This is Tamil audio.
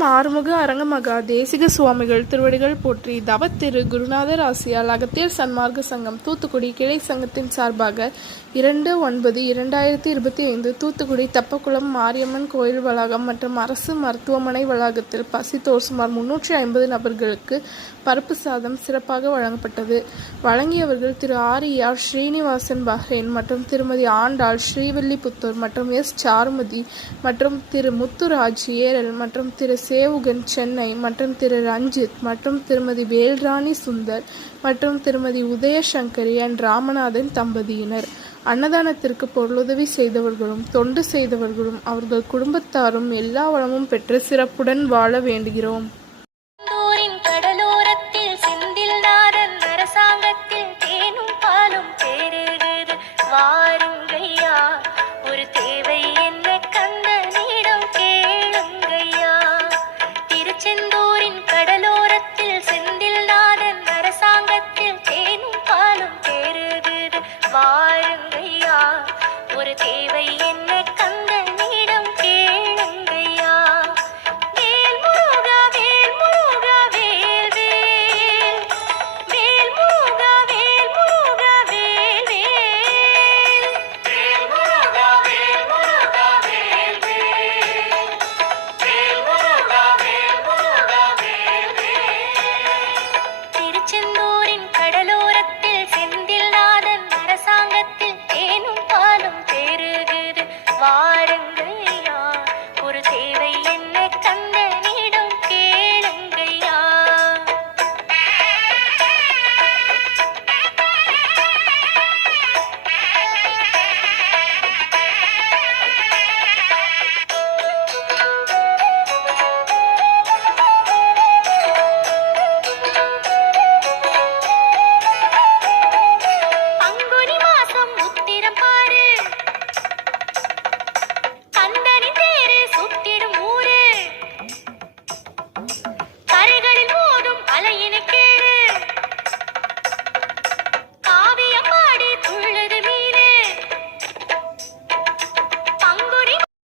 ஓம் ஆறுமுக அரங்கமகா தேசிக சுவாமிகள் திருவடிகள் போற்றி. தவத்திரு குருநாதர் ஆசியால் அகத்தியர் சன்மார்க்க சங்கம் தூத்துக்குடி கிளை சங்கத்தின் சார்பாக 2/9/2025 தூத்துக்குடி தப்பக்குளம் மாரியம்மன் கோயில் வளாகம் மற்றும் அரசு மருத்துவமனை வளாகத்தில் பசித்தோர் சுமார் 350 நபர்களுக்கு பருப்பு சாதம் சிறப்பாக வழங்கப்பட்டது. வழங்கியவர்கள் திரு ஆர் ஸ்ரீனிவாசன் பஹ்ரைன் மற்றும் திருமதி ஆண்டாள் ஸ்ரீவில்லிபுத்தூர் மற்றும் எஸ் சாருமதி மற்றும் திரு முத்துராஜ் ஏரல் மற்றும் திரு சேவுகன் சென்னை மற்றும் திரு ரஞ்சித் மற்றும் திருமதி வேல்ராணி சுந்தர் மற்றும் திருமதி உதயசங்கரி அண்ட் ராமநாதன் தம்பதியினர். அன்னதானத்திற்கு பொருளுதவி செய்தவர்களும் தொண்டு செய்தவர்களும் அவர்கள் குடும்பத்தாரும் எல்லா வளமும் பெற்று சிறப்புடன் வாழ வேண்டுகிறோம்.